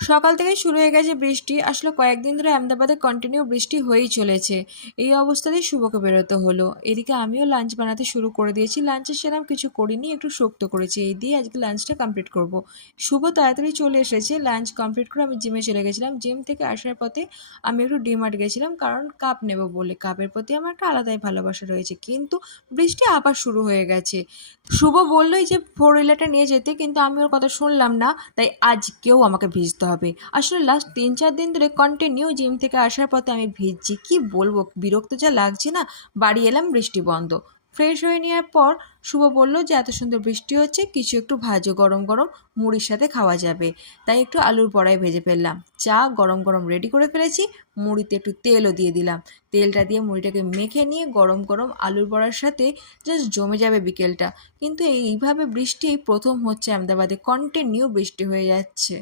সকাল থেকেই শুরু হয়ে গেছে বৃষ্টি। আসলে কয়েকদিন ধরে আহমেদাবাদে কন্টিনিউ বৃষ্টি হয়েই চলেছে। এই অবস্থাতেই শুভকে বেরোতে হলো। এদিকে আমিও লাঞ্চ বানাতে শুরু করে দিয়েছি। লাঞ্চে সেরকম কিছু করিনি, একটু শক্ত করেছি। এই দিয়ে আজকে লাঞ্চটা কমপ্লিট করব। শুভ তাড়াতাড়ি চলে এসেছে। লাঞ্চ কমপ্লিট করে আমি জিমে চলে গেছিলাম। জিম থেকে আসার পথে আমি একটু ডিমার্ট গেছিলাম, কারণ কাপ নেব বলে। কাপের প্রতি আমার একটা আলাদাই ভালোবাসা রয়েছে, কিন্তু বৃষ্টি আবার শুরু হয়ে গেছে। শুভ বললোই যে ফোর হুইলারটা নিয়ে যেতে, কিন্তু আমি ওর কথা শুনলাম না। তাই আজকেও আমাকে ভিজতে হবে। আসলে লাস্ট 3-4 দিন ধরে কন্টিনিউ জিম থেকে আসার পথে আমি ভিজছি। কি বলবো, বিরক্ত যা লাগছে না। বাড়ি এলাম, বৃষ্টি বন্ধ। ফ্রেশ হয়ে নেওয়ার পর শুভ বলল যে এত সুন্দর বৃষ্টি হচ্ছে, কিছু একটু ভাজো, গরম গরম মুড়ির সাথে খাওয়া যাবে। তাই একটু আলুর বড়াই ভেজে ফেললাম। চা গরম গরম রেডি করে ফেলেছি। মুড়িতে একটু তেলও দিয়ে দিলাম। তেলটা দিয়ে মুড়িটাকে মেখে নিয়ে গরম গরম আলুর বড়ার সাথে জাস্ট জমে যাবে বিকেলটা। কিন্তু এইভাবে বৃষ্টি এই প্রথম হচ্ছে আহমেদাবাদে, কন্টিনিউ বৃষ্টি হয়ে যাচ্ছে।